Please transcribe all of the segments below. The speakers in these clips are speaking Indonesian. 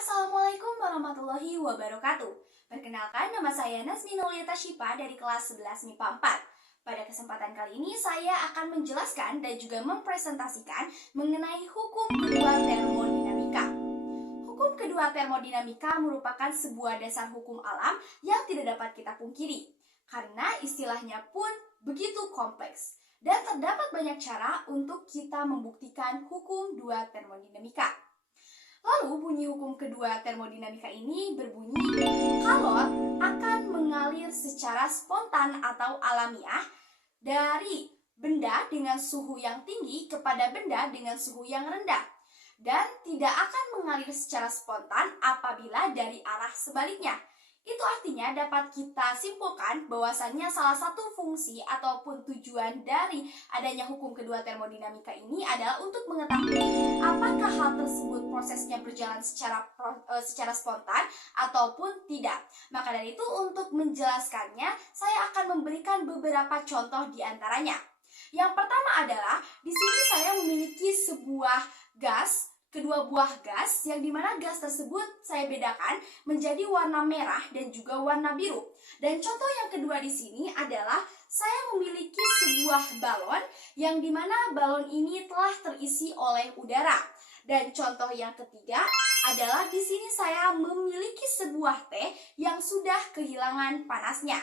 Assalamualaikum warahmatullahi wabarakatuh. Perkenalkan, nama saya Nazmi Nolieta Syifa dari kelas 11 MIPA 4. Pada kesempatan kali ini saya akan menjelaskan dan juga mempresentasikan mengenai hukum kedua termodinamika. Hukum kedua termodinamika merupakan sebuah dasar hukum alam yang tidak dapat kita pungkiri, karena istilahnya pun begitu kompleks dan terdapat banyak cara untuk kita membuktikan hukum dua termodinamika. Lalu bunyi hukum kedua termodinamika ini berbunyi, kalor akan mengalir secara spontan atau alamiah dari benda dengan suhu yang tinggi kepada benda dengan suhu yang rendah, dan tidak akan mengalir secara spontan apabila dari arah sebaliknya. Itu artinya dapat kita simpulkan bahwasannya salah satu fungsi ataupun tujuan dari adanya hukum kedua termodinamika ini adalah untuk mengetahui apakah hal tersebut prosesnya berjalan secara spontan ataupun tidak. Maka dari itu untuk menjelaskannya saya akan memberikan beberapa contoh di antaranya. Yang pertama adalah di sini saya memiliki sebuah kedua buah gas yang dimana gas tersebut saya bedakan menjadi warna merah dan juga warna biru. Dan contoh yang kedua di sini adalah saya memiliki sebuah balon yang dimana balon ini telah terisi oleh udara. Dan contoh yang ketiga adalah di sini saya memiliki sebuah teh yang sudah kehilangan panasnya.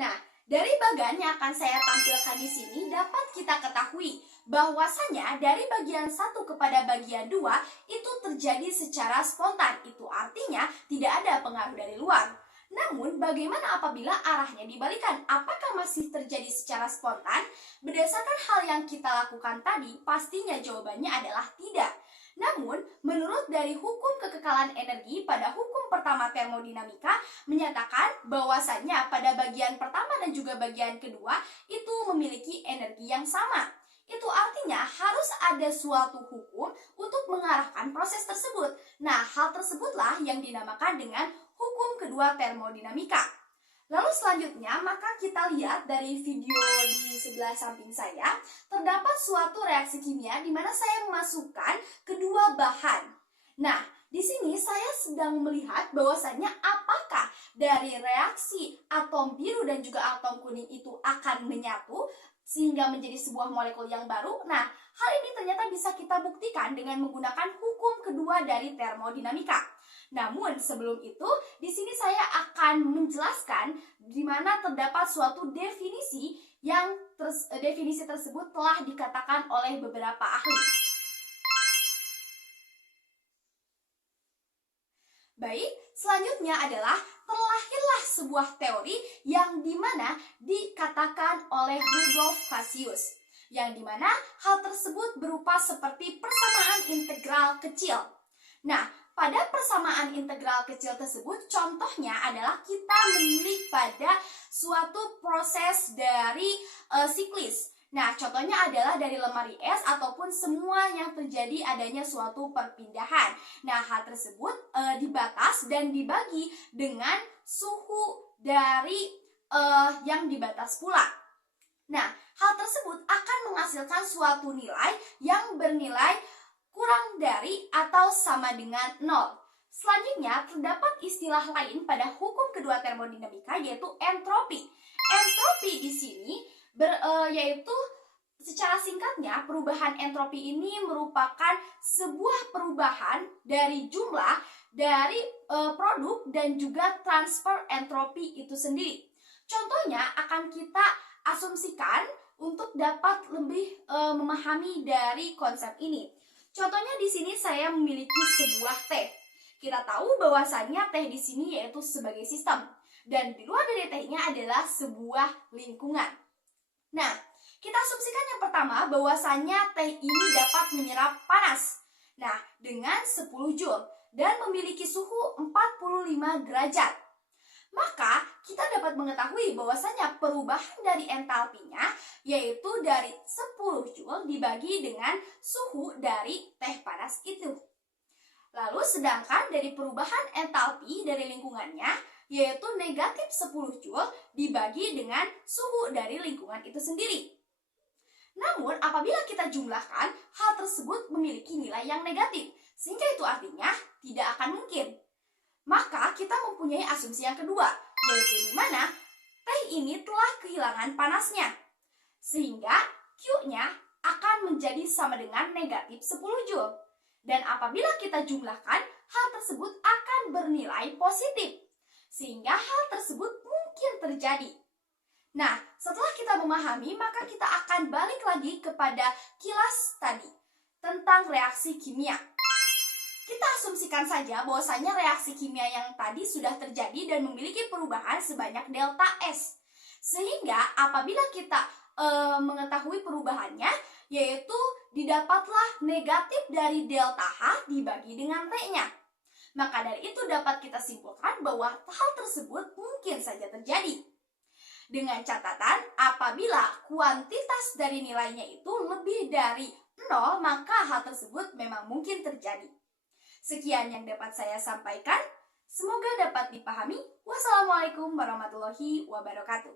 Nah, dari bagan yang akan saya tampilkan di sini dapat kita ketahui bahwasanya dari bagian 1 kepada bagian 2 itu terjadi secara spontan. Itu artinya tidak ada pengaruh dari luar. Namun bagaimana apabila arahnya dibalikan? Apakah masih terjadi secara spontan? Berdasarkan hal yang kita lakukan tadi, pastinya jawabannya adalah tidak. Namun, menurut dari hukum kekekalan energi pada hukum pertama termodinamika menyatakan bahwasannya pada bagian pertama dan juga bagian kedua itu memiliki energi yang sama. Itu artinya harus ada suatu hukum untuk mengarahkan proses tersebut. Nah, hal tersebutlah yang dinamakan dengan hukum kedua termodinamika. Lalu selanjutnya, maka kita lihat dari video di sebelah samping saya, terdapat suatu reaksi kimia di mana saya memasukkan kedua bahan. Nah, di sini saya sedang melihat bahwasannya apakah dari reaksi atom biru dan juga atom kuning itu akan menyatu sehingga menjadi sebuah molekul yang baru. Nah, hal ini ternyata bisa kita buktikan dengan menggunakan hukum kedua dari termodinamika. Namun sebelum itu, di sini saya akan menjelaskan di mana terdapat suatu definisi yang definisi tersebut telah dikatakan oleh beberapa ahli. Baik, selanjutnya adalah terlahirlah sebuah teori yang dimana dikatakan oleh Rudolf Clausius, yang dimana hal tersebut berupa seperti persamaan integral kecil. Nah, pada persamaan integral kecil tersebut contohnya adalah kita menilik pada suatu proses dari siklis. Nah, contohnya adalah dari lemari es ataupun semua yang terjadi adanya suatu perpindahan. Nah, hal tersebut dibatas dan dibagi dengan suhu dari yang dibatas pula. Nah, hal tersebut akan menghasilkan suatu nilai yang bernilai kurang dari atau sama dengan 0. Selanjutnya, terdapat istilah lain pada hukum kedua termodinamika yaitu entropi. Entropi di sini yaitu secara singkatnya perubahan entropi ini merupakan sebuah perubahan dari jumlah dari produk dan juga transfer entropi itu sendiri. Contohnya akan kita asumsikan untuk dapat lebih memahami dari konsep ini. Contohnya di sini saya memiliki sebuah teh. Kita tahu bahwasannya teh di sini yaitu sebagai sistem dan di luar dari tehnya adalah sebuah lingkungan. Nah, kita asumsikan yang pertama bahwasannya teh ini dapat menyerap panas. Nah, dengan 10 Joule dan memiliki suhu 45 derajat. Maka kita dapat mengetahui bahwasannya perubahan dari entalpinya yaitu dari 10 Joule dibagi dengan suhu dari teh panas itu. Lalu sedangkan dari perubahan entalpi dari lingkungannya yaitu negatif 10 Joule dibagi dengan suhu dari lingkungan itu sendiri. Namun apabila kita jumlahkan, hal tersebut memiliki nilai yang negatif, sehingga itu artinya tidak akan mempunyai asumsi yang kedua, yaitu di mana teh ini telah kehilangan panasnya. Sehingga Q-nya akan menjadi sama dengan negatif 10 Joule. Dan apabila kita jumlahkan, hal tersebut akan bernilai positif. Sehingga hal tersebut mungkin terjadi. Nah, setelah kita memahami, maka kita akan balik lagi kepada kilas tadi tentang reaksi kimia. Kita asumsikan saja bahwasanya reaksi kimia yang tadi sudah terjadi dan memiliki perubahan sebanyak delta S. Sehingga apabila kita mengetahui perubahannya, yaitu didapatlah negatif dari delta H dibagi dengan T-nya. Maka dari itu dapat kita simpulkan bahwa hal tersebut mungkin saja terjadi. Dengan catatan, apabila kuantitas dari nilainya itu lebih dari 0, maka hal tersebut memang mungkin terjadi. Sekian yang dapat saya sampaikan. Semoga dapat dipahami. Wassalamualaikum warahmatullahi wabarakatuh.